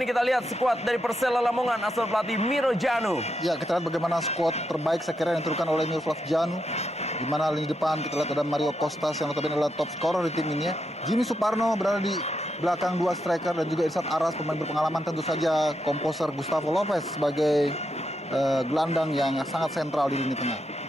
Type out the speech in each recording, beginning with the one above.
ini kita lihat skuad dari Persela Lamongan asal pelatih Miro Djanu. Ya, kita lihat bagaimana skuad terbaik saya kira yang diturunkan oleh Miroslav Djanu. Di mana lini depan kita lihat ada Mario Costas yang notabene adalah top scorer di tim ini ya. Jimmy Suparno berada di belakang dua striker dan juga Irsat Aras pemain berpengalaman, tentu saja komposer Gustavo Lopez sebagai gelandang yang sangat sentral di lini tengah.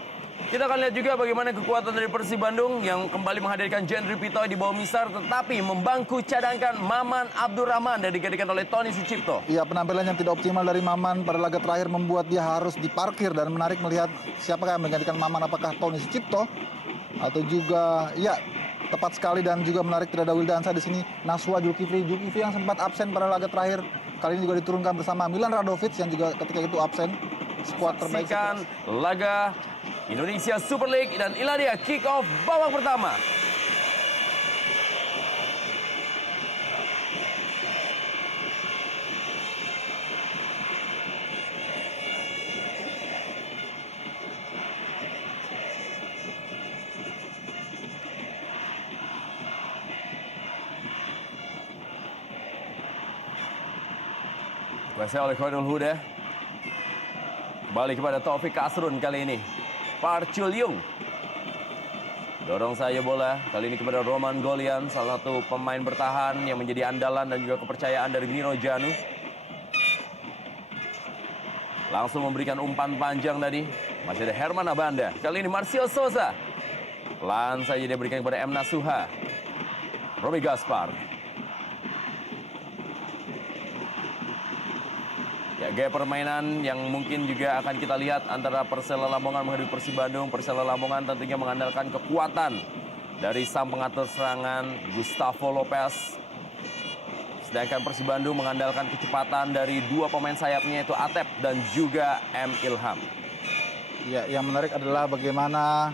Kita akan lihat juga bagaimana kekuatan dari Persib Bandung yang kembali menghadirkan Jendri Pitoy di bawah Misar, tetapi membangku cadangkan Maman Abdurrahman dan digantikan oleh Tony Sucipto. Iya, penampilan yang tidak optimal dari Maman pada laga terakhir membuat dia harus diparkir, dan menarik melihat siapakah yang menggantikan Maman, apakah Tony Sucipto atau juga ya tepat sekali, dan juga menarik tidak ada Wildansa di sini. Naswa Zulkifli yang sempat absen pada laga terakhir kali ini juga diturunkan bersama Milan Radovic yang juga ketika itu absen. Skuad terbaik. Saksikan laga Indonesia Super League dan inilah dia kick off babak pertama. Kuasa oleh Khairul Huda. Kembali kepada Taufik Kasrun kali ini. Parchul Yung. Dorong saja bola. Kali ini kepada Roman Golian. Salah satu pemain bertahan yang menjadi andalan dan juga kepercayaan dari Miro Djanu. Langsung memberikan umpan panjang tadi. Masih ada Herman Abanda. Kali ini Marcio Souza. Pelan saja dia berikan kepada M. Nasuha. Robi Gaspar. Ya, gaya permainan yang mungkin juga akan kita lihat antara Persela Lamongan menghadapi Persib Bandung. Persela Lamongan tentunya mengandalkan kekuatan dari sang pengatur serangan Gustavo Lopez. Sedangkan Persib Bandung mengandalkan kecepatan dari dua pemain sayapnya, yaitu Atep dan juga M. Ilham. Ya, yang menarik adalah bagaimana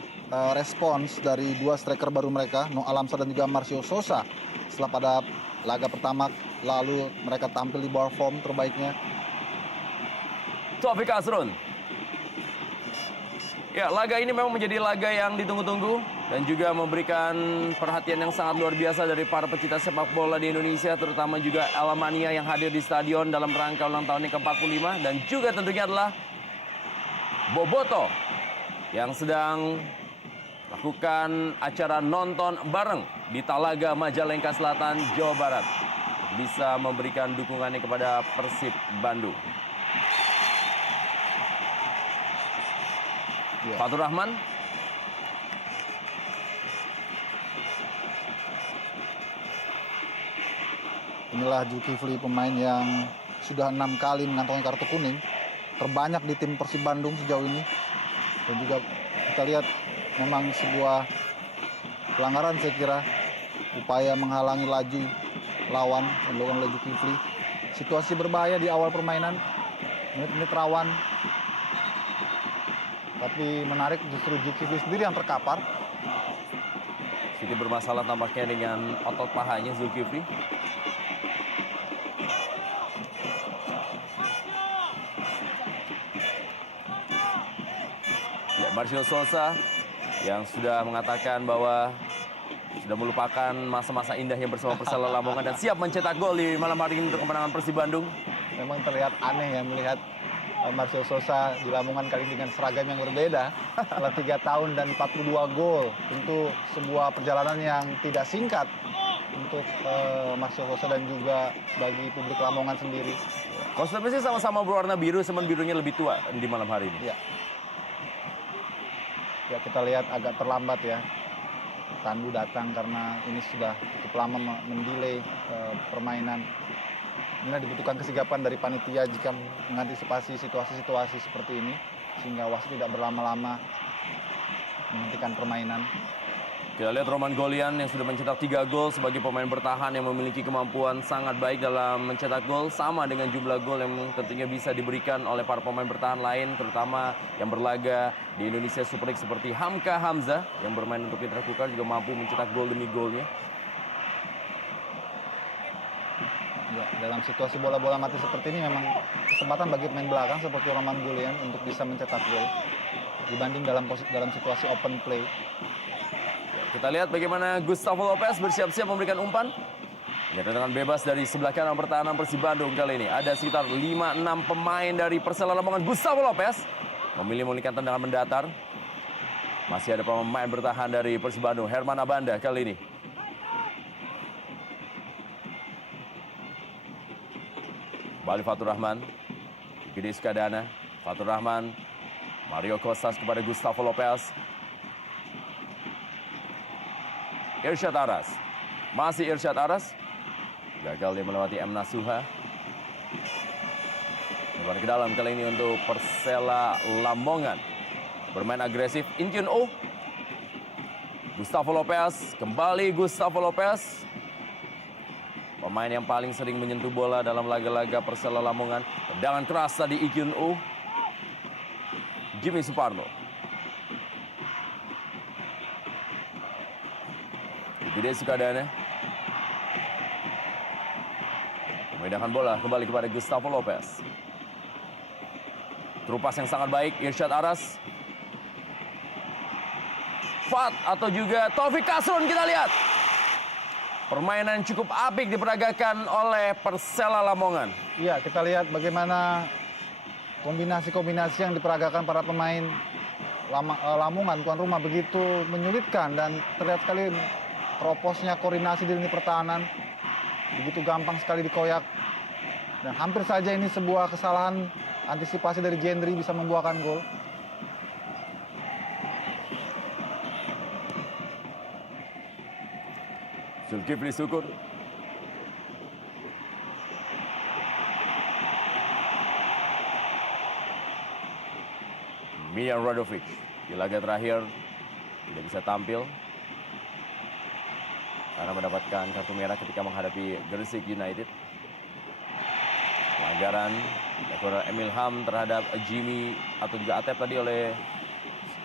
respons dari dua striker baru mereka, Noah Alamsa dan juga Marcio Souza. Setelah pada laga pertama lalu mereka tampil di bawah form terbaiknya. Taufik Kasrun. Ya, laga ini memang menjadi laga yang ditunggu-tunggu dan juga memberikan perhatian yang sangat luar biasa dari para pecinta sepak bola di Indonesia, terutama juga Alamania yang hadir di stadion dalam rangka ulang tahun yang ke-45, dan juga tentunya adalah Boboto yang sedang lakukan acara nonton bareng di Talaga Majalengka Selatan, Jawa Barat, bisa memberikan dukungannya kepada Persib Bandung. Fatur Rahman. Inilah Zulkifli, pemain yang sudah 6 kali mengantongi kartu kuning, terbanyak di tim Persib Bandung sejauh ini. Dan juga kita lihat memang sebuah pelanggaran, saya kira, upaya menghalangi laju lawan yang dilakukan oleh Zulkifli. Situasi berbahaya di awal permainan, menit-menit rawan. Tapi menarik justru Zulkifli sendiri yang terkapar. Sedikit bermasalah tampaknya dengan otot pahanya Zulkifli. Ya, Marcio Souza yang sudah mengatakan bahwa sudah melupakan masa-masa indahnya bersama Persela Lamongan dan siap mencetak gol di malam hari ini untuk kemenangan Persib Bandung. Memang terlihat aneh ya melihat Marcio Souza di Lamongan kali dengan seragam yang berbeda setelah 3 tahun dan 42 gol. Tentu sebuah perjalanan yang tidak singkat untuk Marcio Souza dan juga bagi publik Lamongan sendiri. Kostumnya sih sama-sama berwarna biru, cuman birunya lebih tua di malam hari ini. Ya, ya kita lihat agak terlambat ya. Tandu datang karena ini sudah cukup lama mendelay permainan. Ini dibutuhkan kesigapan dari panitia jika mengantisipasi situasi-situasi seperti ini, sehingga wasit tidak berlama-lama menghentikan permainan. Kita lihat Roman Golian yang sudah mencetak 3 gol sebagai pemain bertahan yang memiliki kemampuan sangat baik dalam mencetak gol, sama dengan jumlah gol yang tentunya bisa diberikan oleh para pemain bertahan lain, terutama yang berlaga di Indonesia Super League seperti Hamka Hamzah yang bermain untuk Mitra Kukar juga mampu mencetak gol demi golnya. Ya, dalam situasi bola-bola mati seperti ini memang kesempatan bagi pemain belakang seperti Roman Golian untuk bisa mencetak gol dibanding dalam situasi open play. Kita lihat bagaimana Gustavo Lopez bersiap-siap memberikan umpan. Ya, tendangan bebas dari sebelah kanan pertahanan Persib Bandung kali ini. Ada sekitar 5-6 pemain dari Persela Lamongan. Gustavo Lopez memilih memilihkan tendangan mendatar. Masih ada pemain bertahan dari Persib Bandung. Herman Abanda kali ini. Kembali Fatur Rahman. Gede Sukadana. Fatur Rahman. Mario Kostas kepada Gustavo Lopez. Irsyad Aras. Masih Irsyad Aras. Gagal dia melewati M. Nasuha. Lebar ke dalam kali ini untuk Persela Lamongan. Bermain agresif. Inkyun Oh. Gustavo Lopez. Kembali Gustavo Lopez. Pemain yang paling sering menyentuh bola dalam laga-laga Persela Lamongan. Tendangan keras tadi Inkyun Oh. Jimmy Suparno. Gede Sukadana. Memindahkan bola kembali kepada Gustavo Lopez. Terupas yang sangat baik, Irsyad Aras. Fat atau juga Taufik Kasrun, kita lihat. Permainan cukup apik diperagakan oleh Persela Lamongan. Iya, kita lihat bagaimana kombinasi-kombinasi yang diperagakan para pemain Lamongan tuan rumah begitu menyulitkan dan terlihat sekali teroposnya koordinasi di lini pertahanan. Begitu gampang sekali dikoyak. Dan hampir saja ini sebuah kesalahan antisipasi dari Jendri bisa membuahkan gol. Zulkifli Syukur. Mian Radovic di laga terakhir tidak bisa tampil karena mendapatkan kartu merah ketika menghadapi Gresik United. Pelanggaran dilakukan Emil Ham terhadap Jimmy atau juga Atep tadi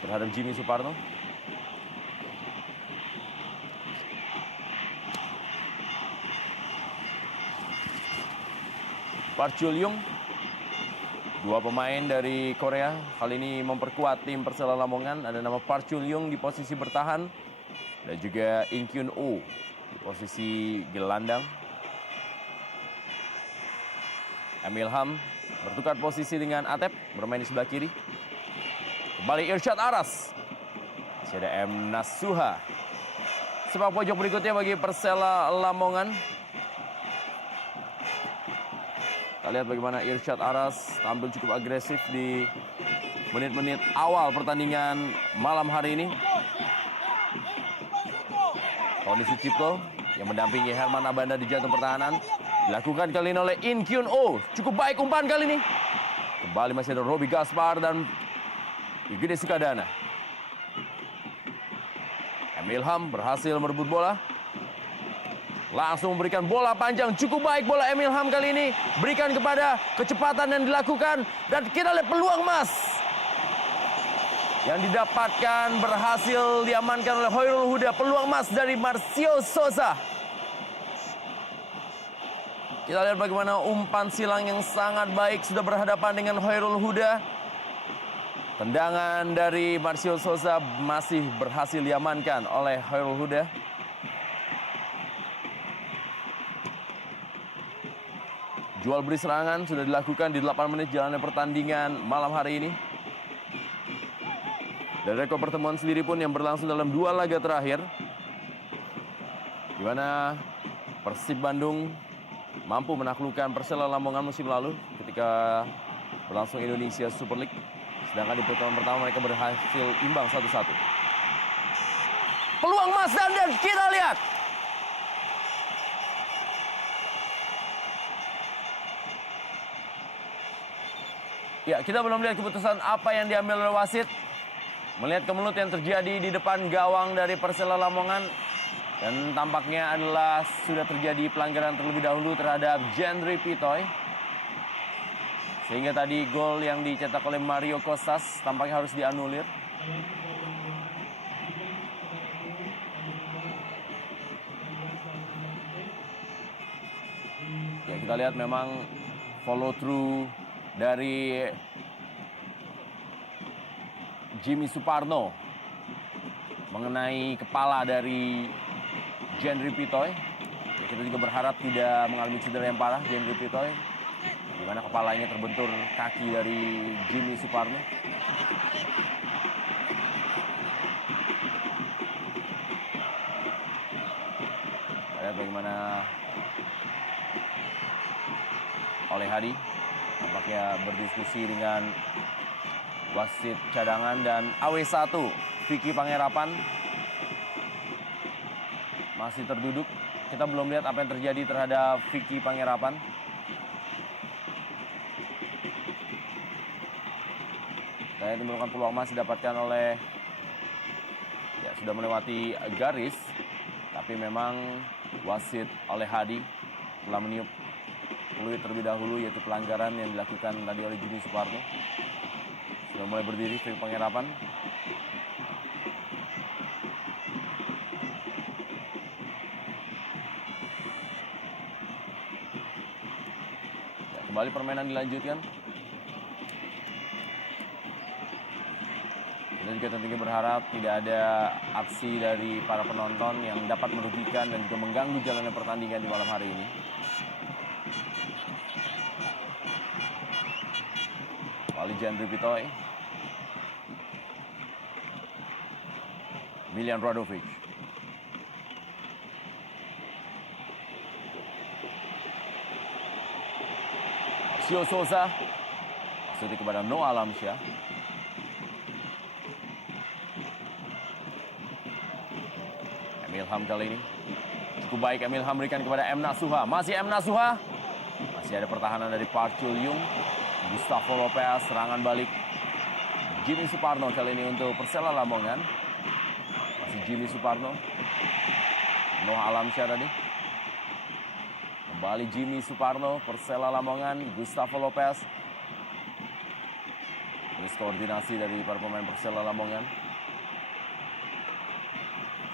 terhadap Jimmy Suparno. Park Chul-yung, dua pemain dari Korea kali ini memperkuat tim Persela Lamongan. Ada nama Park Chul-yung di posisi bertahan dan juga Inkyun Oh di posisi gelandang. Emil Ham bertukar posisi dengan Atep, bermain di sebelah kiri. Kembali Irsyad Aras. Masih ada M. Nasuha. Sepak pojok berikutnya bagi Persela Lamongan. Kita lihat bagaimana Irsyad Aras tampil cukup agresif di menit-menit awal pertandingan malam hari ini. Tony Sucipto yang mendampingi Herman Abanda di jantung pertahanan. Dilakukan kali ini oleh Inkyun Oh. Cukup baik umpan kali ini. Kembali masih ada Robi Gaspar dan Gede Sukadana. Emil Ham berhasil merebut bola. Langsung memberikan bola panjang. Cukup baik bola Emil Ham kali ini. Berikan kepada kecepatan yang dilakukan. Dan kita lihat peluang emas yang didapatkan berhasil diamankan oleh Hoirul Huda. Peluang emas dari Marcio Sosa. Kita lihat bagaimana umpan silang yang sangat baik sudah berhadapan dengan Hoirul Huda. Tendangan dari Marcio Sosa masih berhasil diamankan oleh Hoirul Huda. Jual beli serangan sudah dilakukan di 8 menit jalannya pertandingan malam hari ini. Dan rekor pertemuan sendiri pun yang berlangsung dalam 2 laga terakhir. Di mana Persib Bandung mampu menaklukkan Persela Lamongan musim lalu ketika berlangsung Indonesia Super League. Sedangkan di putaran pertama mereka berhasil imbang 1-1. Peluang emas dan kita lihat. Ya, kita belum lihat keputusan apa yang diambil oleh wasit. Melihat kemelut yang terjadi di depan gawang dari Persela Lamongan. Dan tampaknya adalah sudah terjadi pelanggaran terlebih dahulu terhadap Jendri Pitoy. Sehingga tadi gol yang dicetak oleh Mario Kostas tampaknya harus dianulir. Ya, kita lihat memang follow through dari Jimmy Suparno mengenai kepala dari Jendri Pitoy. kita juga berharap tidak mengalami cedera yang parah Jendri Pitoy, di mana kepalanya terbentur kaki dari Jimmy Suparno. Lihat bagaimana oleh Hadi tampaknya berdiskusi dengan wasit cadangan dan AW1 Vicky Panggerapan masih terduduk. Kita belum lihat apa yang terjadi terhadap Vicky Panggerapan. Saya timbulkan peluang masih didapatkan oleh, ya sudah melewati garis, tapi memang wasit oleh Hadi telah meniup peluit terlebih dahulu, yaitu pelanggaran yang dilakukan tadi oleh Jimmy Suparno. Sudah mulai berdiri Vicky Panggerapan. Ya, kembali permainan dilanjutkan. Kita juga tentunya berharap tidak ada aksi dari para penonton yang dapat merugikan dan juga mengganggu jalannya pertandingan di malam hari ini. Kembali Jendri Pitoy. Miljan Radovic. Marcio Souza. Maksudnya kepada Noah Alamsyah. Emil Ham kali ini. Cukup baik Emil Ham berikan kepada M. Nasuha. Masih M. Nasuha. Masih ada pertahanan dari Park Chul Yung. Gustavo Lopez, serangan balik Jimmy Suparno kali ini untuk Persela Lamongan. Masih Jimmy Suparno. Noah Alamsyah tadi. Kembali Jimmy Suparno, Persela Lamongan, Gustavo Lopez. Terus koordinasi dari para pemain Persela Lamongan.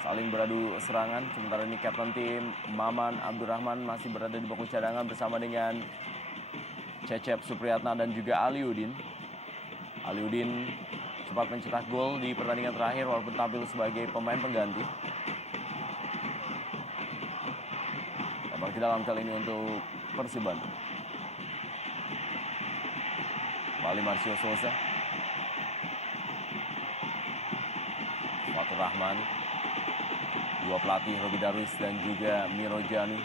Saling beradu serangan. Sementara ini kapten tim Maman Abdurrahman masih berada di bangku cadangan bersama dengan Cecep Supriyatna dan juga Aliudin. Aliudin sempat mencetak gol di pertandingan terakhir walaupun tampil sebagai pemain pengganti. Kabar ke dalam kali ini untuk Persib Bandung. Kembali Marcio Souza. Fatur Rahman. Dua pelatih Robi Darwis dan juga Miro Janu.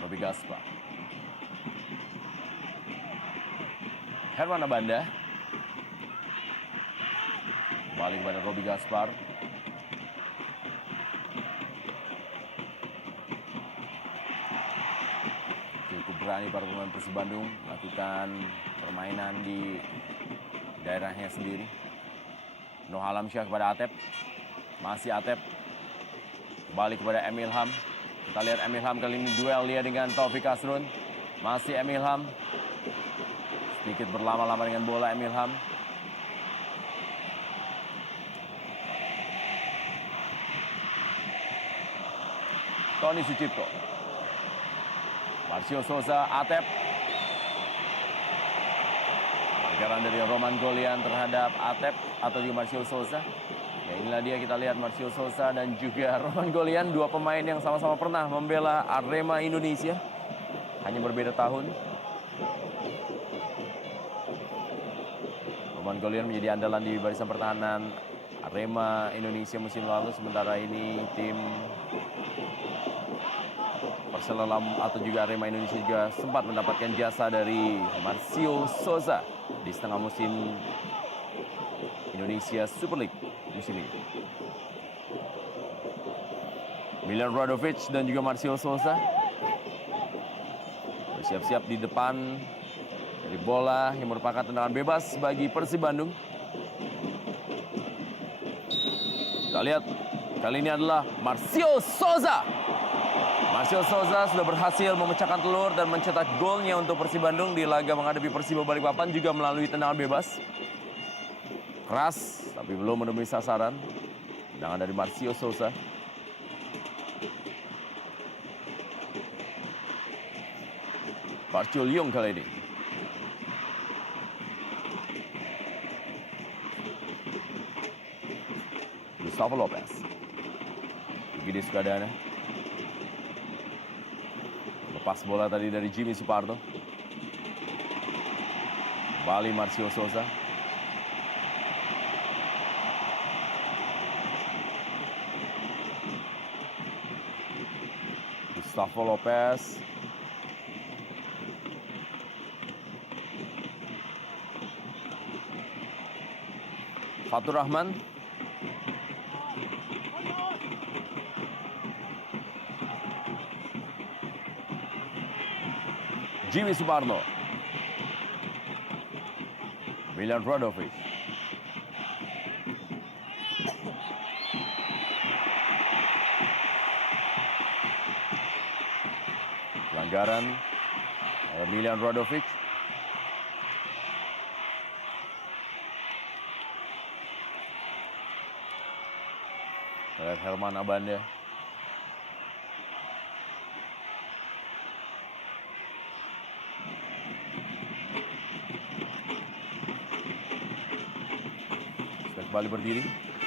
Robi Gaspar. Herman Abanda. Kembali kepada Robi Gaspar. Cukup berani para pemain Persib Bandung melakukan permainan di daerahnya sendiri. Noah Alamsyah kepada Atep. Masih Atep. Kembali kepada Emil Ham. Kita lihat Emil Ham kali ini duel dia dengan Taufik Asrun. Masih Emil Ham. Sedikit berlama-lama dengan bola Emil Ham. Tony Sucipto. Marcio Souza, Atep. Pelanggaran dari Roman Golian terhadap Atep atau juga Marcio Souza. Ya, inilah dia, kita lihat Marcio Souza dan juga Roman Golian, dua pemain yang sama-sama pernah membela Arema Indonesia. Hanya berbeda tahun. Roman Golian menjadi andalan di barisan pertahanan Arema Indonesia musim lalu. Sementara ini tim Persela atau juga Arema Indonesia juga sempat mendapatkan jasa dari Marcio Souza di setengah musim Indonesia Super League musim ini. Miljan Radovic dan juga Marcio Souza bersiap-siap di depan dari bola yang merupakan tendangan bebas bagi Persib Bandung. Kita lihat kali ini adalah Marcio Souza. Marcio Souza sudah berhasil memecahkan telur dan mencetak golnya untuk Persib Bandung di laga menghadapi Persiba Balikpapan juga melalui tendangan bebas. Keras tapi belum menemui sasaran. Tendangan dari Marcio Souza. Park Chul Yung kali ini. Gustavo Lopez. Igede Sukadana. Lepas bola tadi dari Jimmy Suparno. Kembali Marcio Souza. Gustavo Lopez. Fatur Rahman. Jimmy Suparno. Milan Radovic. Pelanggaran oleh Milan Radovic. Oleh Herman Abanda. Sudah kembali berdiri.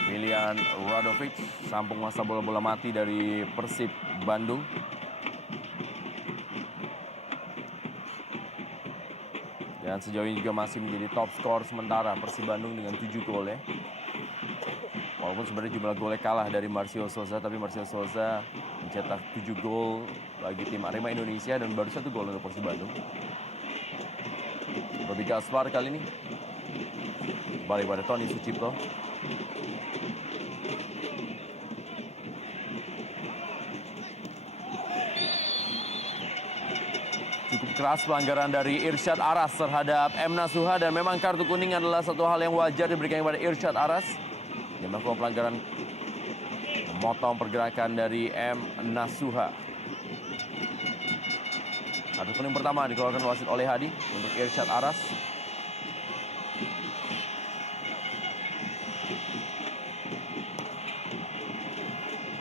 Milan Radovic sambung masa bola-bola mati dari Persib Bandung. Dan sejauh ini juga masih menjadi top skor sementara Persib Bandung dengan 7 gol ya. Walaupun sebenarnya jumlah golnya kalah dari Marcio Souza, tapi Marcio Souza mencetak 7 gol bagi tim Arema Indonesia dan baru 1 gol untuk Persib Bandung. Robi Gaspar kali ini kembali pada Tony Sucipto. Cukup keras pelanggaran dari Irsyad Aras terhadap M. Nasuha dan memang kartu kuning adalah satu hal yang wajar diberikan kepada Irsyad Aras. Yang melakukan pelanggaran memotong pergerakan dari M. Nasuha. Kartu kuning pertama dikeluarkan wasit oleh Hadi untuk Irsyad Aras.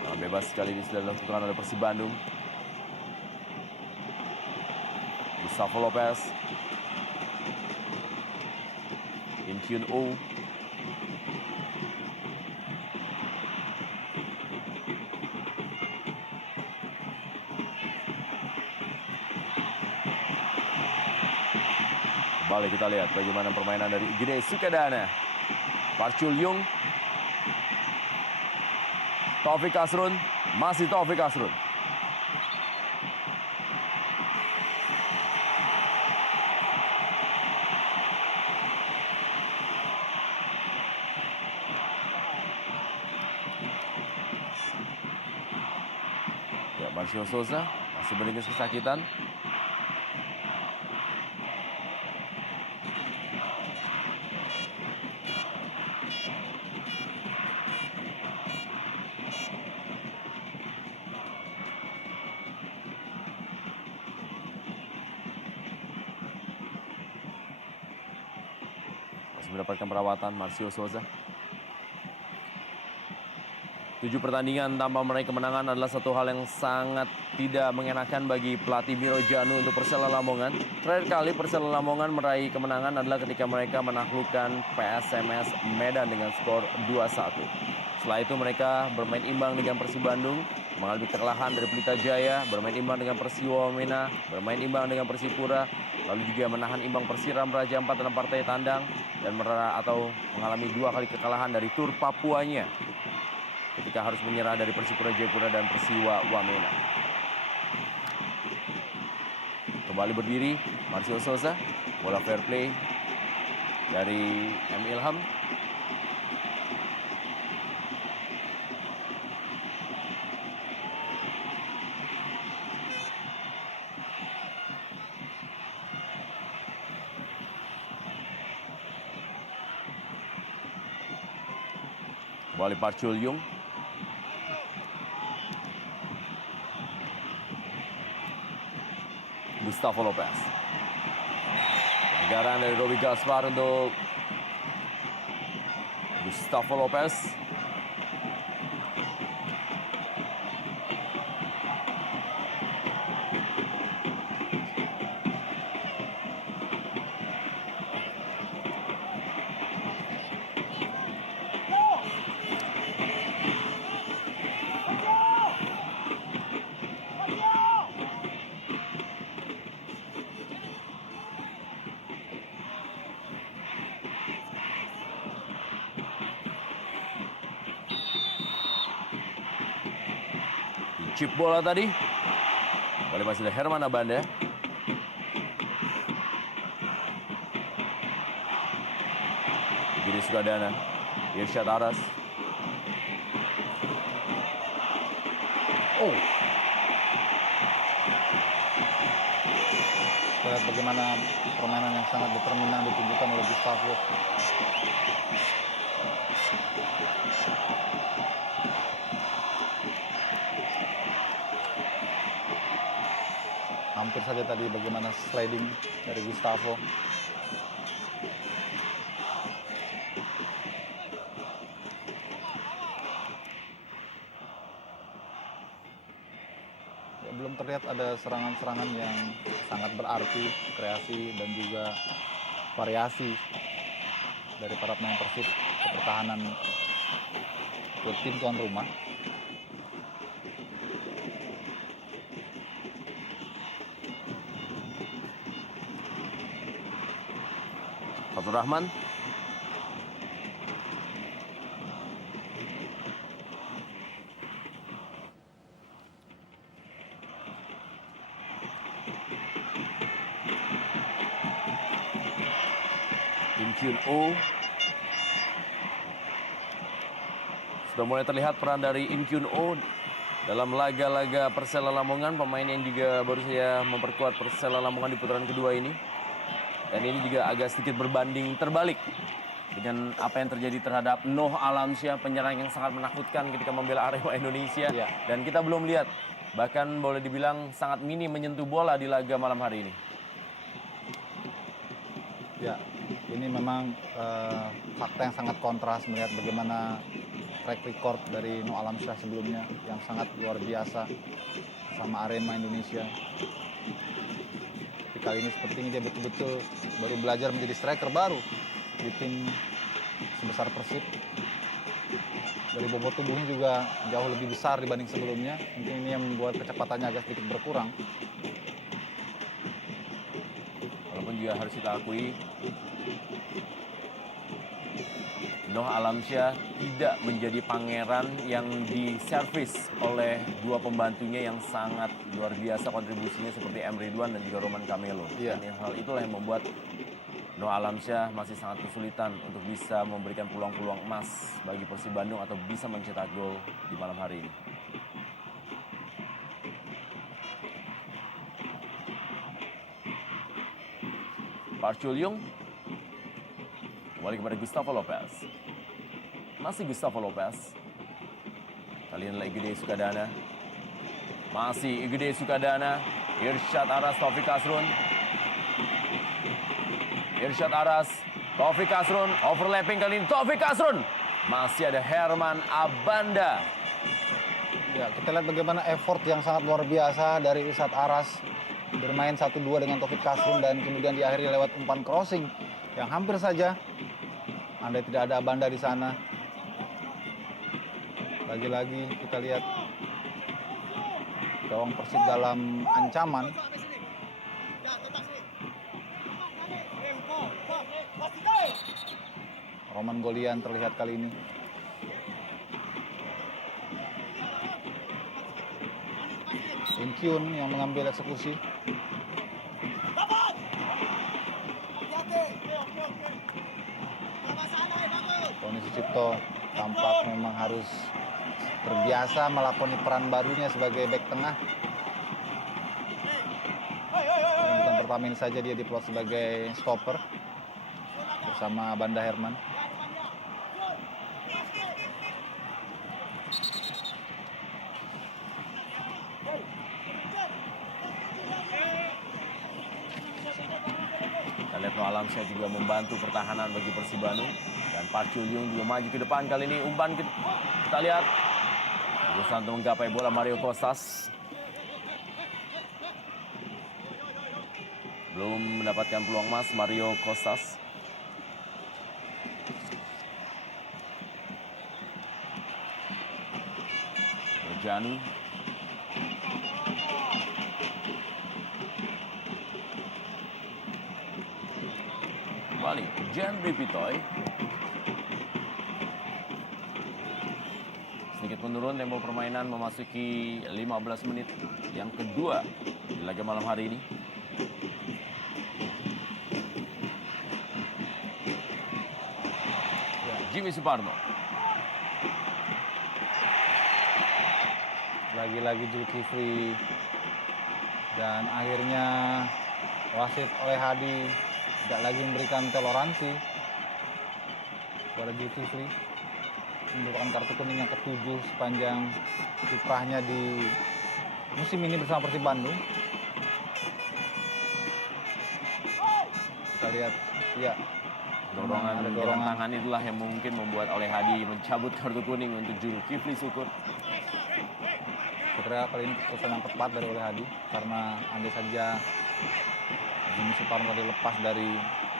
Nah, bebas sekali ini sudah dilakukan oleh Persib Bandung. Gustavo Lopez. Inkyun Oh. Kembali kita lihat bagaimana permainan dari Igede Sukadana. Park Chul-yung. Taufik Asrun. Masih Taufik Asrun. Ya, Marcio Souza masih beringis kesakitan. Mendapatkan perawatan Marcio Souza. 7 pertandingan tanpa meraih kemenangan adalah satu hal yang sangat tidak mengenakan bagi pelatih Miro Djanu untuk Persela Lamongan. Terakhir kali Persela Lamongan meraih kemenangan adalah ketika mereka menaklukkan PSMS Medan dengan skor 2-1. Setelah itu mereka bermain imbang dengan Persib Bandung, mengalami kekalahan dari Pelita Jaya, bermain imbang dengan Persiwa Wamena, bermain imbang dengan Persipura, lalu juga menahan imbang Persiram Raja 4 dalam partai tandang, dan mengalami 2 kali kekalahan dari tur Papuanya ketika harus menyerah dari Persipura Jayapura dan Persiwa Wamena. Kembali berdiri Marcio Souza, bola fair play dari M. Ilham. Kembali Park Chul-yung. Gustavo Lopez. Pelanggaran dari Robi Gaspar untuk Gustavo Lopez. chip bola tadi. Kembali masih ada Herman Abanda. Igede Sukadana. Irsyad Aras. Oh. Kita lihat bagaimana permainan yang sangat determinan ditunjukkan oleh Gustavo. Hampir saja tadi bagaimana sliding dari Gustavo. Ya, belum terlihat ada serangan-serangan yang sangat berarti, kreasi dan juga variasi dari para pemain Persib ke pertahanan ke tim tuan rumah. Fatur Rahman. Im Kyun Oh. Sudah mulai terlihat peran dari Im Kyun Oh dalam laga-laga Persela Lamongan, pemain yang juga baru saja memperkuat Persela Lamongan di putaran kedua ini. Dan ini juga agak sedikit berbanding terbalik dengan apa yang terjadi terhadap Noh Alamsyah, penyerang yang sangat menakutkan ketika membela Arema Indonesia. Ya. Dan kita belum lihat, bahkan boleh dibilang sangat minim menyentuh bola di laga malam hari ini. Ya, ini memang fakta yang sangat kontras melihat bagaimana track record dari Noh Alamsyah sebelumnya yang sangat luar biasa sama Arema Indonesia. Tapi kali ini sepertinya dia betul-betul baru belajar menjadi striker baru di tim sebesar Persib. Dari bobot tubuhnya juga jauh lebih besar dibanding sebelumnya. Mungkin ini yang membuat kecepatannya agak sedikit berkurang. Walaupun juga harus kita akui, Noh Alamsyah tidak menjadi pangeran yang diservis oleh dua pembantunya yang sangat luar biasa kontribusinya seperti M. Ridwan dan juga Roman Camelo. Iya. Dan hal itulah yang membuat Noh Alamsyah masih sangat kesulitan untuk bisa memberikan peluang-peluang emas bagi Persib Bandung atau bisa mencetak gol di malam hari ini. Park Chul-yung kembali kepada Gustavo Lopez. Masih Gustavo Lopez. Kali ini Igede Sukadana. Masih Igede Sukadana. Irsyad Aras, Taufik Kasrun. Irsyad Aras, Taufik Kasrun. Overlapping kali ini Taufik Kasrun. Masih ada Herman Abanda. Ya, kita lihat bagaimana effort yang sangat luar biasa dari Irsyad Aras bermain 1-2 dengan Taufik Kasrun dan kemudian diakhiri lewat umpan crossing yang hampir saja andai tidak ada Abanda di sana. Lagi-lagi kita lihat gawang Persib dalam ancaman. Roman Golian terlihat kali ini. Im Kyun yang mengambil eksekusi. Tony Sucipto tampak memang harus terbiasa melakoni peran barunya sebagai bek tengah. Dan bukan pertama ini saja dia diplot sebagai stopper bersama Banda Herman. Kita lihat Noh Alamsyah juga membantu pertahanan bagi Persib Bandung. Dan Park Chul-yung juga maju ke depan kali ini. Umpan kita lihat. Berusaha untuk menggapai bola Mario Kostas. Belum mendapatkan peluang emas Mario Kostas. Janu. Kembali Jan Ripitoy. sedikit menurun tempo permainan memasuki 15 menit yang kedua di laga malam hari ini. Jimmy Suparno. Lagi-lagi Zulkifli. Dan akhirnya wasit oleh Hadi tidak lagi memberikan toleransi kepada Zulkifli. Merupakan kartu kuning yang ke-7 sepanjang kiprahnya di musim ini bersama Persib Bandung. Kita lihat, ya, Dorongan tangan itulah yang mungkin membuat oleh Hadi mencabut kartu kuning untuk Zulkifli Syukur. Saya kira kali ini keputusan yang tepat dari oleh Hadi, karena andai saja Jimmy Suparno tadi lepas dari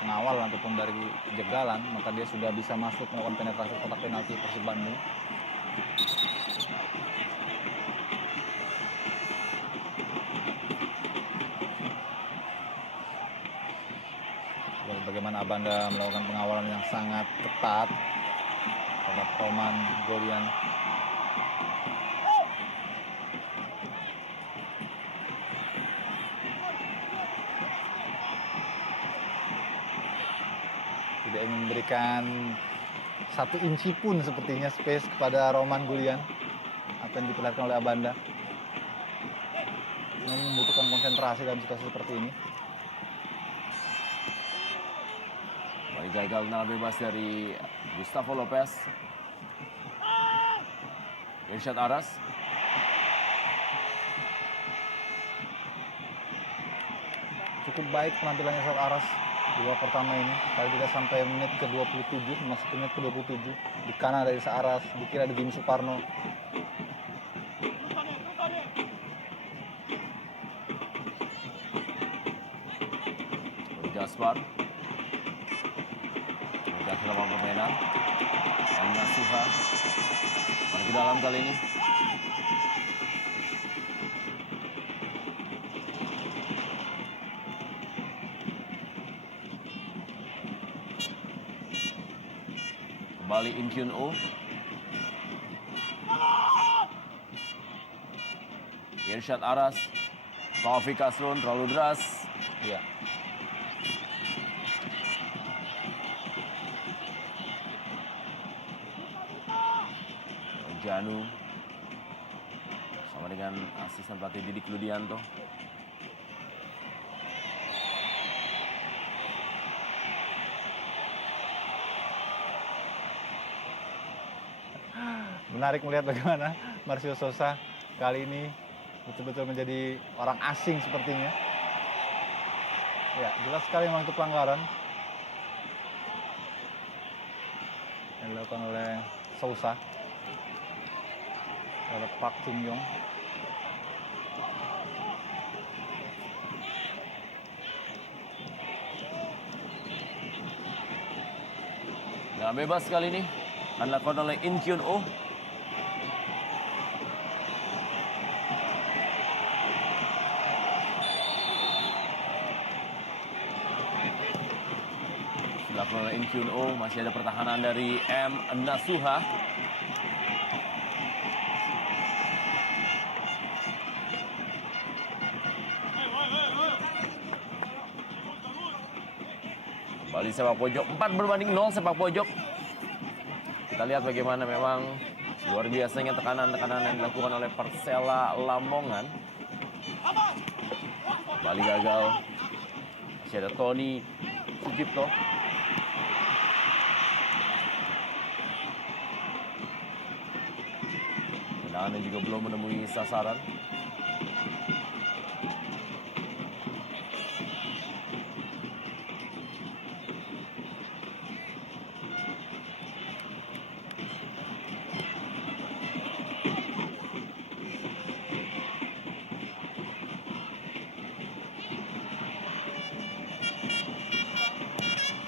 pengawal ataupun dari jegalan, maka dia sudah bisa masuk melakukan penetrasi kotak penalti Persib Bandung. Bagaimana Abanda melakukan pengawalan yang sangat ketat terhadap Roman Golian. Tidak ingin memberikan 1 inci pun sepertinya space kepada Roman Golian. Apa yang diperlihatkan oleh Abanda. Membutuhkan konsentrasi dalam situasi seperti ini. Gagal tendangan bebas dari Gustavo Lopez. Irsyad Aras. Cukup baik penampilannya Irsyad Aras di babak pertama ini. Kali tidak sampai menit ke-27, masuk ke menit ke-27. Di kanan dari Irsyad Aras, di kiri ada Jimmy Suparno. Gaspar. Ke lapangan permainan. M. Nasuha. Mari ke dalam kali ini. Kembali Inkyun Oh. Irsyad Aras. Taufik Kasrun terlalu deras. Ya. Janu sama dengan asisten pelatih Didik Ludianto. Menarik melihat bagaimana Marcio Sosa kali ini betul-betul menjadi orang asing sepertinya. Ya, jelas sekali memang itu pelanggaran yang dilakukan oleh Sosa terhadap Park Chung Yong. Nah, bebas kali ini akan dilakukan oleh Inkyun Oh. Dilakukan oleh Inkyun Oh. Masih ada pertahanan dari M. Nasuha. Kembali sepak pojok, 4-0 sepak pojok. Kita lihat bagaimana memang luar biasanya tekanan-tekanan yang dilakukan oleh Persela Lamongan. Kembali gagal. Masih ada Tony Sucipto. Tendangan yang juga belum menemui sasaran.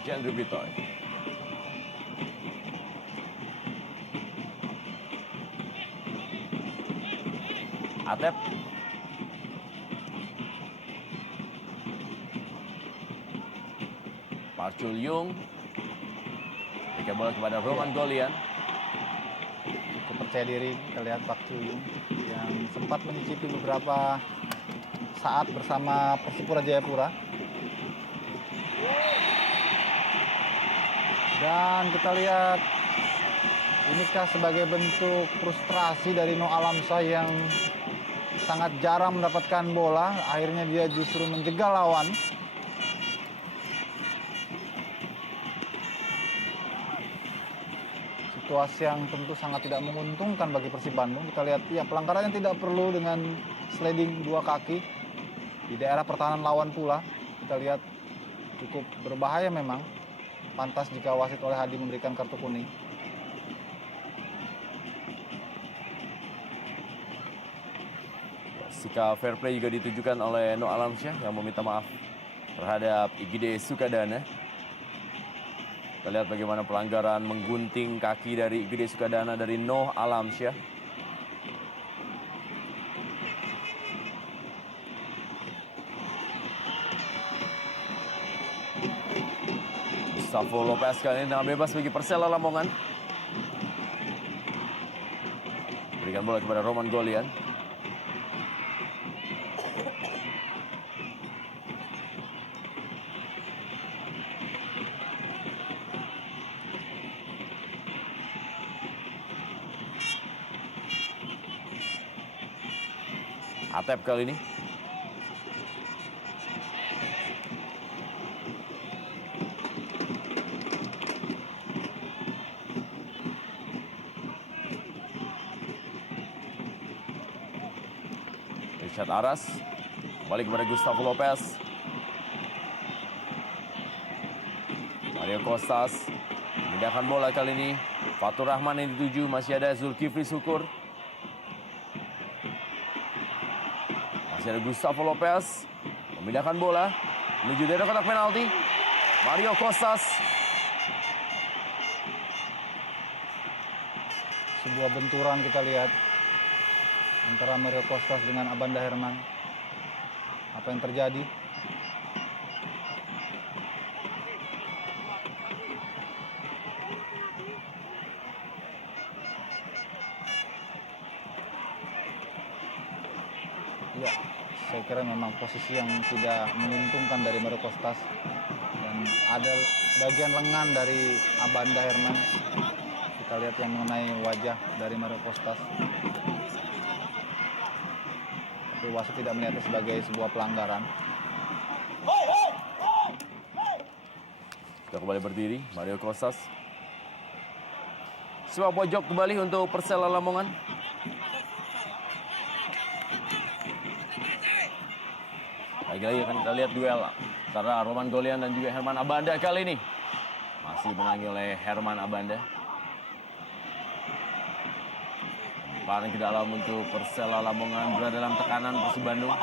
Jandri Bitoy. Atep. Parchul Yung. Berikan bola kepada Roman Golian. Cukup percaya diri. Kita lihat Pak Chuyung yang sempat menyicipi beberapa saat bersama Persipura Jayapura. Dan kita lihat inikah sebagai bentuk frustrasi dari Noh Alamsyah yang sangat jarang mendapatkan bola, akhirnya dia justru menjegal lawan. Situasi yang tentu sangat tidak menguntungkan bagi Persib Bandung. Kita lihat ya pelanggaran yang tidak perlu dengan sliding 2 kaki di daerah pertahanan lawan pula. Kita lihat cukup berbahaya memang. Pantas jika wasit oleh Hadi memberikan kartu kuning. Sikap fair play juga ditujukan oleh Noh Alamsyah yang meminta maaf terhadap Igede Sukadana. Kita lihat bagaimana pelanggaran menggunting kaki dari Igede Sukadana dari Noh Alamsyah. Gustavo Lopez kali ini tendangan bebas bagi Persela Lamongan. Berikan bola kepada Roman Golian. Atep kali ini. Richard Aras. Kembali kepada Gustavo Lopez. Mario Costas. Memindahkan bola kali ini. Fatur Rahman yang dituju. Masih ada Zulkifli Syukur. Masih ada Gustavo Lopez. Memindahkan bola. Menuju daerah kotak penalti. Mario Costas. Sebuah benturan kita lihat antara Mario Costas dengan Abanda Herman. Apa yang terjadi? Ya, saya kira memang posisi yang tidak menguntungkan dari Mario Costas. Dan ada bagian lengan dari Abanda Herman. Kita lihat yang mengenai wajah dari Mario Costas. Tapi wasit tidak melihatnya sebagai sebuah pelanggaran. Kita kembali berdiri, Mario Costas. Sepak pojok kembali untuk Persela Lamongan. Lagi-lagi akan kita lihat duel antara Roman Golian dan juga Herman Abanda kali ini. Masih dimenangi oleh Herman Abanda. Paling ke dalam untuk Persela Lamongan berada dalam tekanan Persib Bandung.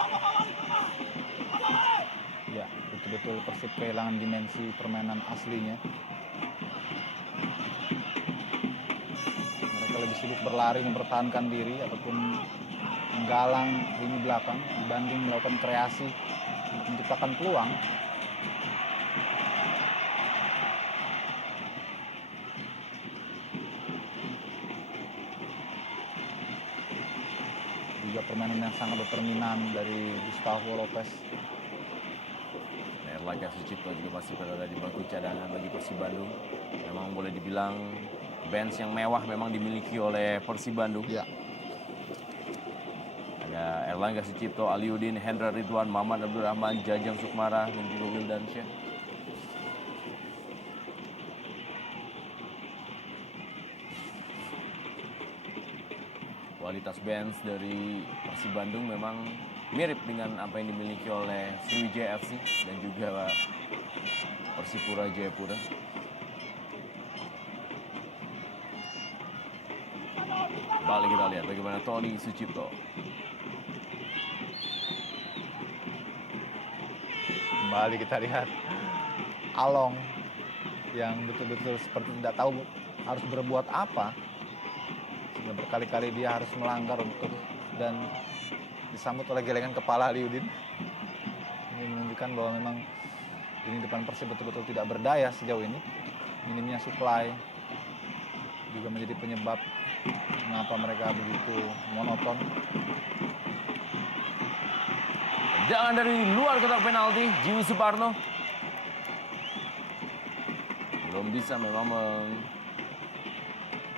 Ya, betul-betul Persib kehilangan dimensi permainan aslinya. Mereka lebih sibuk berlari mempertahankan diri ataupun menggalang lini belakang dibanding melakukan kreasi untuk menciptakan peluang. Juga permainan yang sangat determinan dari Gustavo Lopez. Erlangga Sucipto juga masih berada di bangku cadangan bagi Persib Bandung. Memang boleh dibilang bench yang mewah memang dimiliki oleh Persib Bandung. Ya. Ada Erlangga Sucipto, Aliudin, Hendra Ridwan, Maman Abdurrahman, Jajang Sukmara, dan juga Wildansyah. Kualitas bench dari Persib Bandung memang mirip dengan apa yang dimiliki oleh Sriwijaya FC dan juga Persipura Jayapura. Kembali kita lihat bagaimana Tony Sucipto. Kembali kita lihat Along yang betul-betul seperti tidak tahu harus berbuat apa. Sehingga berkali-kali dia harus melanggar untuk dan disambut oleh gelengan kepala Aliudin. Ini menunjukkan bahwa memang ini depan Persib betul-betul tidak berdaya sejauh ini. Minimnya supply juga menjadi penyebab Mengapa mereka begitu monoton? Jangan dari luar kotak penalti, Jimmy Suparno. Belum bisa memang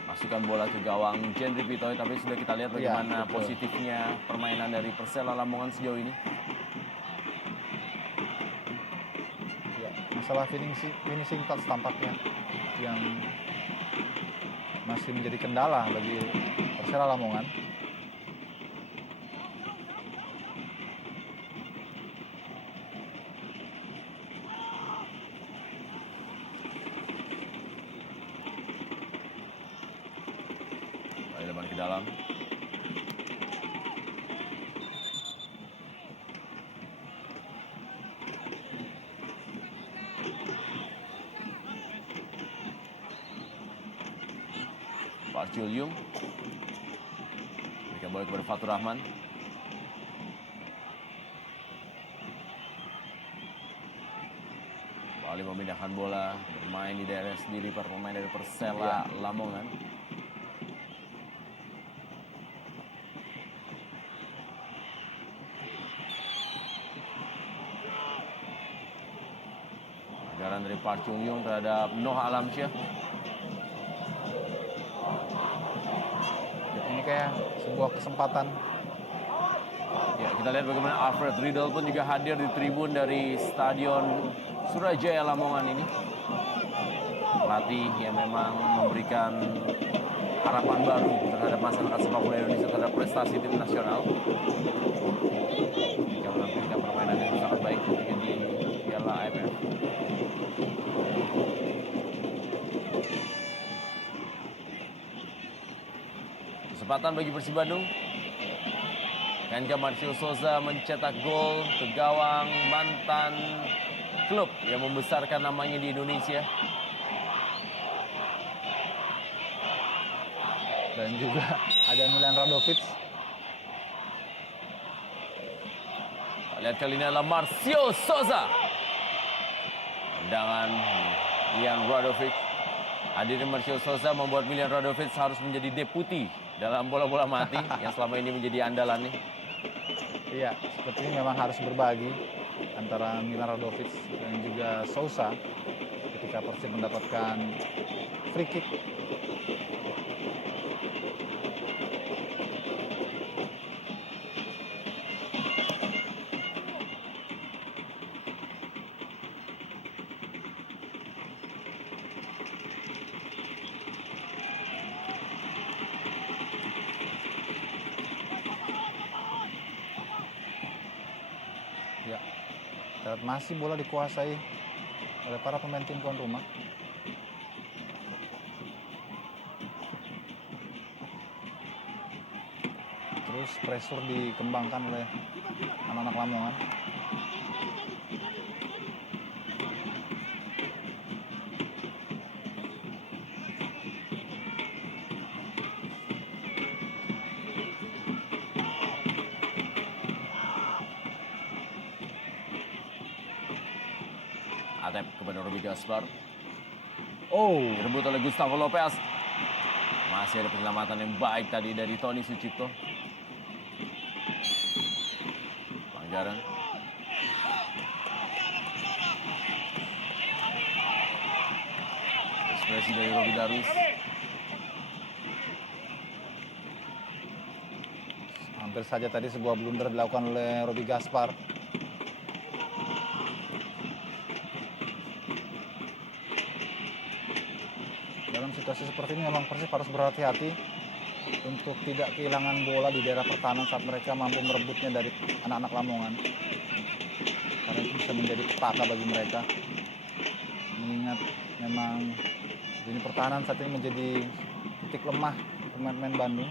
memasukkan bola ke gawang Jendri Pitoy, tapi sudah kita lihat bagaimana positifnya permainan dari Persela Lamongan sejauh ini. Ya, masalah finishing touch tampaknya yang masih menjadi kendala bagi Persela Lamongan. Lebar ke dalam. Pak Julium. Berikan bola kepada Fatur Rahman. Kembali memindahkan bola, bermain di daerah sendiri para pemain dari Persela Lamongan. Pelanggaran dari Park Chung Yung terhadap Noah Alamsyah. Ya, ini kayak sebuah kesempatan. Ya, kita lihat bagaimana Alfred Riedel pun juga hadir di tribun dari Stadion Surajaya Lamongan ini. Pelatih yang memang memberikan harapan baru terhadap masyarakat sepak bola Indonesia terhadap prestasi tim nasional. Jika menampilkan permainan yang sangat baik tentunya di Piala AFF. Kesempatan bagi Persib Bandung. Kenka Marcio Souza mencetak gol ke gawang mantan klub yang membesarkan namanya di Indonesia. Dan juga ada Milan Radovic. Lihat kali ini adalah Marcio Souza. Tendangan Milian Radovic. Hadirnya Marcio Souza membuat Milian Radovic harus menjadi deputi dalam bola-bola mati yang selama ini menjadi andalannya. Iya, sepertinya memang harus berbagi antara Milan Radovic dan juga Souza ketika Persib mendapatkan free kick. Ya, masih bola dikuasai oleh para pemain tim tuan rumah. Terus pressure dikembangkan oleh anak-anak Lamongan. Atep kepada Robi Gaspar. Oh, Direbut oleh Gustavo Lopez. Masih ada penyelamatan yang baik tadi dari Tony Sucipto. Pelanggaran. Ekspresi dari Robi Darwis. hampir saja tadi sebuah blunder dilakukan oleh Robi Gaspar. Dalam situasi seperti ini memang Persib harus berhati-hati untuk tidak kehilangan bola di daerah pertahanan saat mereka mampu merebutnya dari anak-anak Lamongan. Karena itu bisa menjadi petaka bagi mereka. Mengingat memang lini pertahanan saat ini menjadi titik lemah pemain-pemain Bandung.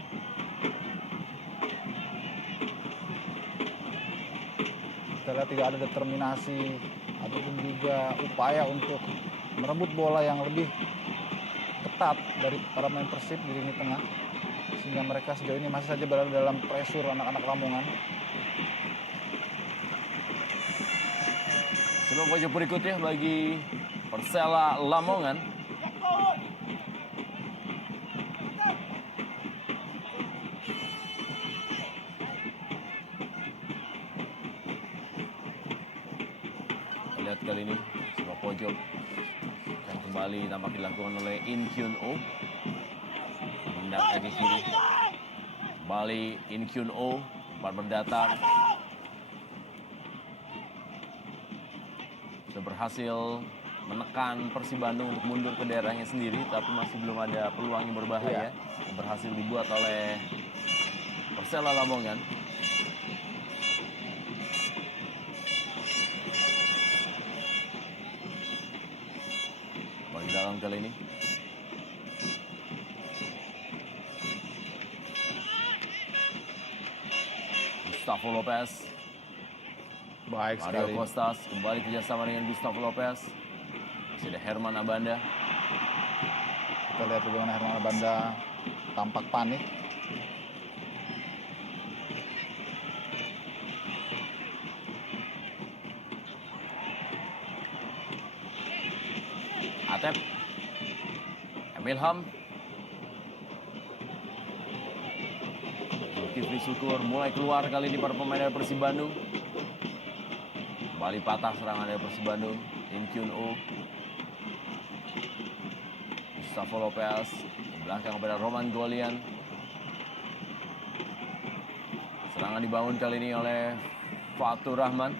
Kita lihat tidak ada determinasi ataupun juga upaya untuk merebut bola yang lebih ketat dari para pemain Persib di lini tengah, sehingga mereka sejauh ini masih saja berada dalam pressure anak-anak Lamongan. Sebelum pojok berikutnya bagi Persela Lamongan. lihat kali ini sebelah pojok akan kembali tampak dilakukan oleh In Kyun Oh. Mendak kaki kiri. Kembali In Kyun Oh, umpan berdatang. Sudah berhasil menekan Persib Bandung untuk mundur ke daerahnya sendiri, tapi masih belum ada peluang yang berbahaya yang berhasil dibuat oleh Persela Lamongan. Bagi dalam kali ini. Gustavo Lopez. Baik Mario sekali. Costas kembali kerjasama dengan Gustavo Lopez. Masih ada Herman Abanda. Kita lihat bagaimana Herman Abanda tampak panik. Atep. Emil Ham. Zulkifli Syukur mulai keluar kali ini para pemain dari Persib Bandung. Kembali patah serangan dari Persib Bandung. In Kyun Oh. Gustavo Lopez ke belakang kepada Roman Golian. Serangan dibangun kali ini oleh Fatur Rahman.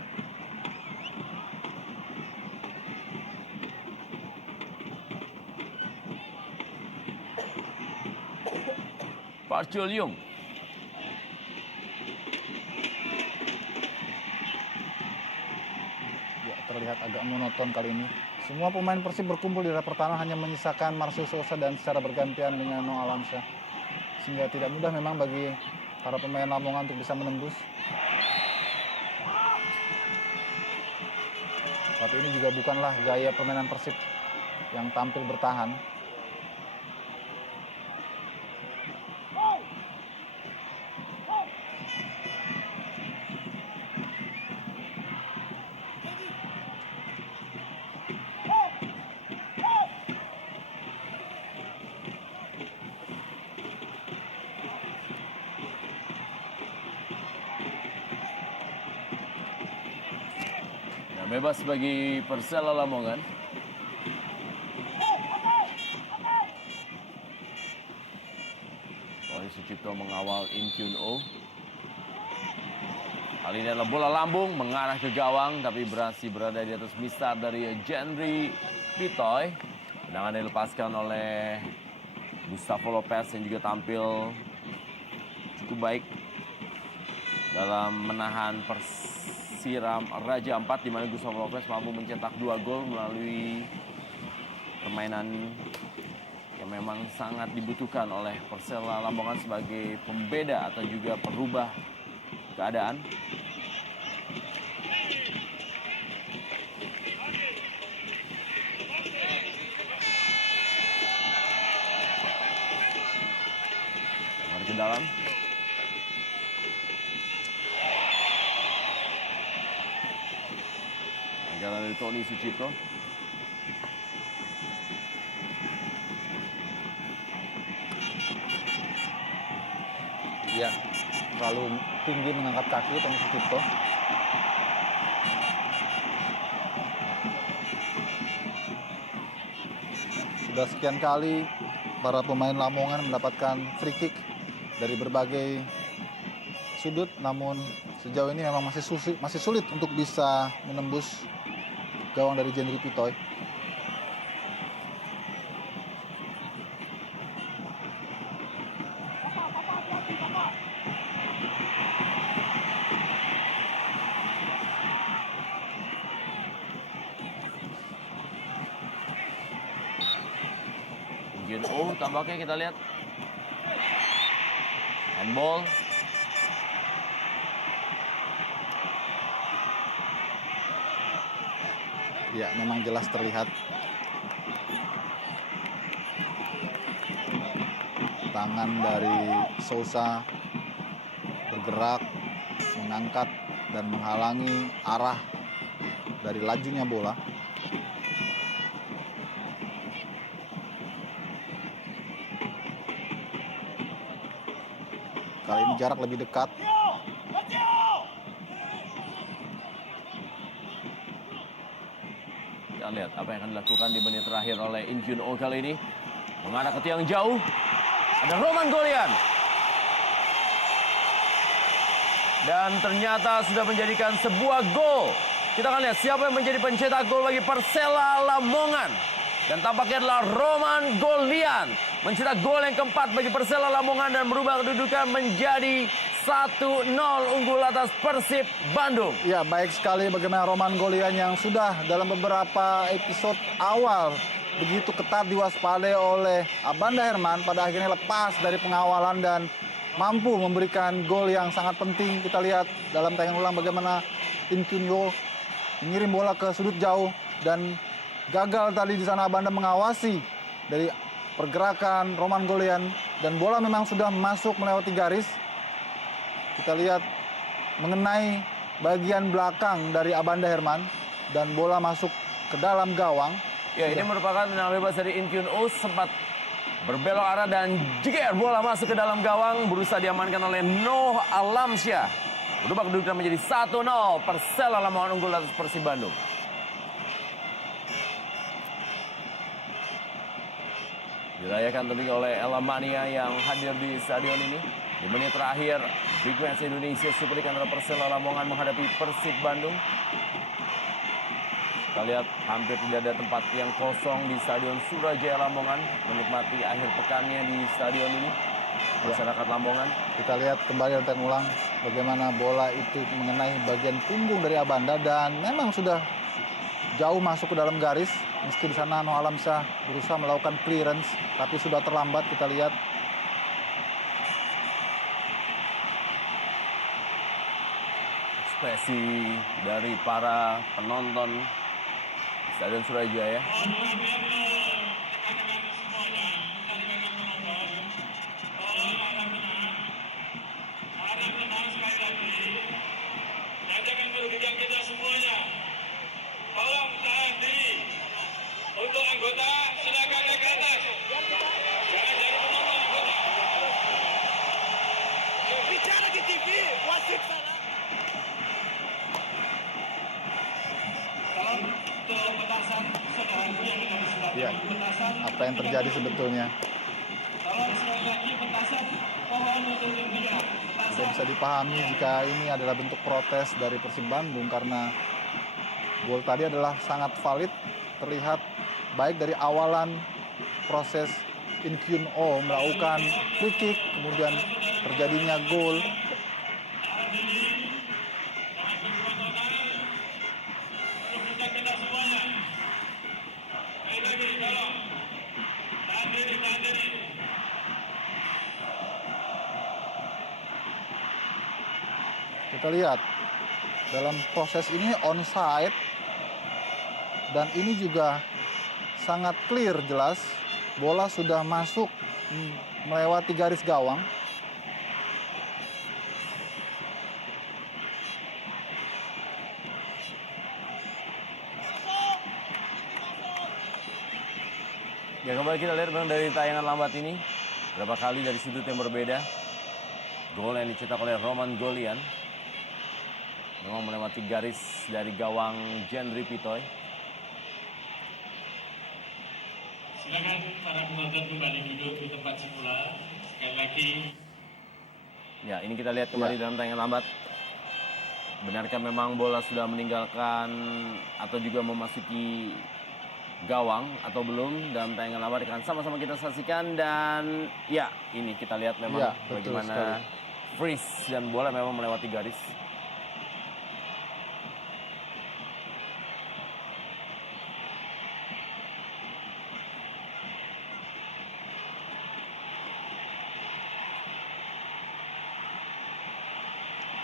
Park Jul-young. Ya, terlihat agak monoton kali ini. Semua pemain Persib berkumpul di babak pertama, hanya menyisakan Marcel Sousa dan secara bergantian dengan Noah Alamsyah. Sehingga tidak mudah memang bagi para pemain Lamongan untuk bisa menembus. Tapi ini juga bukanlah gaya permainan Persib yang tampil bertahan. Bebas bagi Persela Lamongan. Tony Sucipto mengawal In Kyun Oh. Kali ini adalah bola lambung mengarah ke gawang, tapi berhasil berada di atas mistar dari Jendri Pitoy. Tendangan dilepaskan oleh Gustavo Lopez yang juga tampil cukup baik dalam menahan Persiram Raja 4, di mana Gustavo Lopez mampu mencetak 2 gol melalui permainan yang memang sangat dibutuhkan oleh Persela Lamongan sebagai pembeda atau juga perubah keadaan. Mari ke dalam. Anggaran dari Tony Sucipto. Ya, terlalu tinggi mengangkat kaki Tony Sucipto. Sudah sekian kali para pemain Lamongan mendapatkan free kick dari berbagai sudut, namun sejauh ini memang masih sulit untuk bisa menembus gawang dari Jendri Pitoy. Oh, tampaknya kita lihat handball. Ya, memang jelas terlihat tangan dari Sousa bergerak, mengangkat dan menghalangi arah dari lajunya bola. Kali ini jarak lebih dekat. akan lihat apa yang akan dilakukan di menit terakhir oleh In Kyun Oh kali ini. Mengarah ke tiang jauh. Ada Roman Golian. Dan ternyata sudah menjadikan sebuah gol. Kita akan lihat siapa yang menjadi pencetak gol bagi Persela Lamongan. Dan tampaknya adalah Roman Golian. Mencetak gol yang keempat bagi Persela Lamongan dan merubah kedudukan menjadi 1-0 unggul atas Persib Bandung. Ya, baik sekali bagaimana Roman Golian yang sudah dalam beberapa episode awal begitu ketat diwaspadai oleh Abanda Herman, pada akhirnya lepas dari pengawalan dan mampu memberikan gol yang sangat penting. Kita lihat dalam tayangan ulang bagaimana In Kyun Oh mengirim bola ke sudut jauh dan gagal tadi di sana Abanda mengawasi dari pergerakan Roman Golian dan bola memang sudah masuk melewati garis. Kita lihat mengenai bagian belakang dari Abanda Herman dan bola masuk ke dalam gawang. Ya, ini merupakan tendangan bebas dari In Kyun Oh, sempat berbelok arah dan jeger bola masuk ke dalam gawang, berusaha diamankan oleh Noh Alamsyah. Berubah kedudukan menjadi 1-0, Persela Lamongan unggul atas Persib Bandung. Dirayakan tentunya oleh Elamania yang hadir di stadion ini. Di menit terakhir, Big Match Indonesia Super League antara Persela Lamongan menghadapi Persib Bandung. Kita lihat hampir tidak ada tempat yang kosong di Stadion Surajaya Lamongan menikmati akhir pekannya di stadion ini. Masyarakat Lamongan. Kita lihat kembali dan ulang bagaimana bola itu mengenai bagian punggung dari Abanda dan memang sudah jauh masuk ke dalam garis. Meski di sana Noh Alamsyah berusaha melakukan clearance, tapi sudah terlambat. Kita lihat ekspresi dari para penonton Stadion Surajaya. Jangan merugikan kita semuanya. Tolong tahan diri. Untuk anggota silakan naik ke atas. Jangan jadi penonton anggota. Bicara di TV, wasit salah. Untuk petasan saudaraku yang ada di sebelah ya, petasan. apa yang terjadi sebetulnya. Tolong sekali lagi petasan pohon untuk yang tidak. Tidak bisa dipahami jika ini adalah bentuk protes dari Persib Bandung karena gol tadi adalah sangat valid, terlihat baik dari awalan proses In Kyun Oh melakukan free kick, kemudian terjadinya gol. Kita lihat dalam proses ini onside dan ini juga sangat clear jelas bola sudah masuk melewati garis gawang. Ya, kembali kita lihat memang dari tayangan lambat ini berapa kali dari sudut yang berbeda. Gol yang dicetak oleh Roman Golian memang melewati garis dari gawang Jendri Pitoy. Silakan para penonton kembali duduk di tempat semula. Sekali lagi. Ya, ini kita lihat kembali dalam tayangan lambat. Benarkah memang bola sudah meninggalkan atau juga memasuki gawang atau belum? Dalam tayangan lambat akan sama-sama kita saksikan dan ya, ini kita lihat memang Ya, bagaimana freeze dan bola memang melewati garis.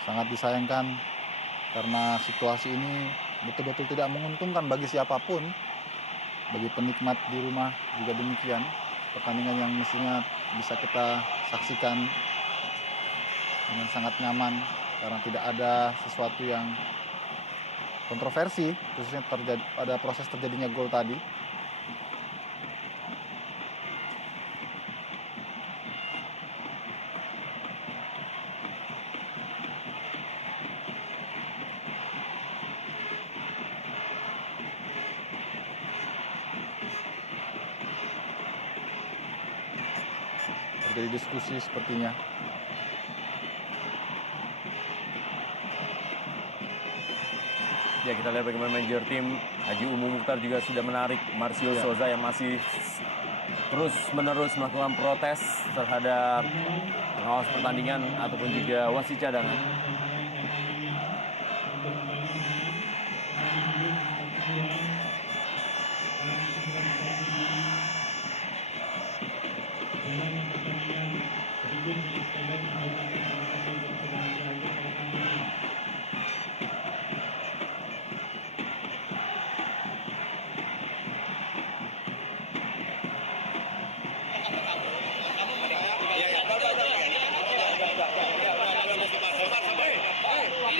Sangat disayangkan karena situasi ini betul-betul tidak menguntungkan bagi siapapun. Bagi penikmat di rumah juga demikian. Pertandingan yang mestinya bisa kita saksikan dengan sangat nyaman karena tidak ada sesuatu yang kontroversi, khususnya pada proses terjadinya gol tadi. terjadi diskusi sepertinya. Ya, kita lihat bagaimana manajer tim Haji Umum Mukhtar juga sudah menarik Marcio Souza yang masih terus-menerus melakukan protes terhadap pengawas pertandingan ataupun juga wasit cadangan.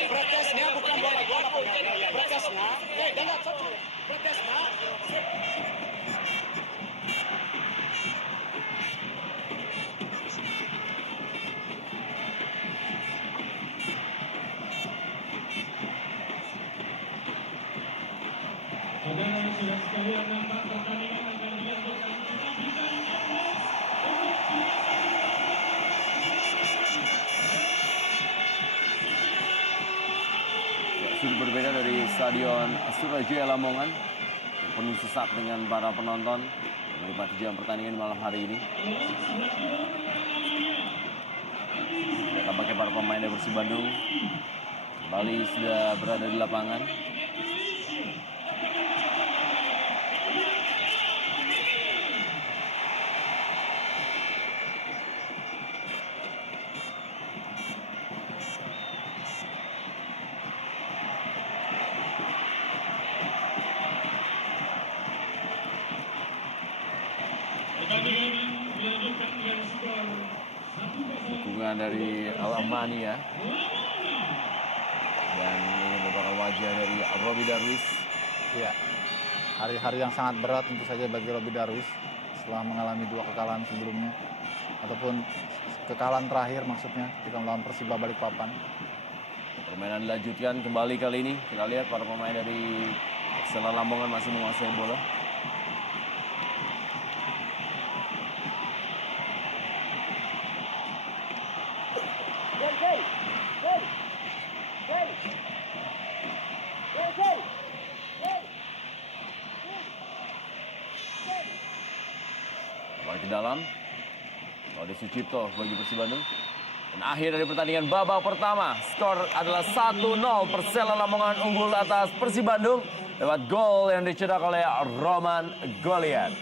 Protesnya bukan bola protesnya. Protesnya. Sudut berbeda dari Stadion Surajaya Lamongan yang penuh sesak dengan para penonton yang menikmati jam pertandingan malam hari ini. Ya, tampaknya para pemain dari Persib Bandung kembali sudah berada di lapangan. Dukungan dari Al-Amania dan ini beberapa wajah dari Robi Darwis. Ya, hari-hari yang sangat berat tentu saja bagi Robi Darwis setelah mengalami 2 kekalahan sebelumnya, ataupun kekalahan terakhir maksudnya ketika melawan Persiba Balikpapan. Permainan dilanjutkan kembali kali ini. Kita lihat para pemain dari Persela Lamongan masih menguasai bola. Kembali ke dalam. Laude Sucipto bagi Persib Bandung. Dan akhir dari pertandingan babak pertama, skor adalah 1-0. Persela Lamongan unggul atas Persib Bandung lewat gol yang dicetak oleh Roman Goliat.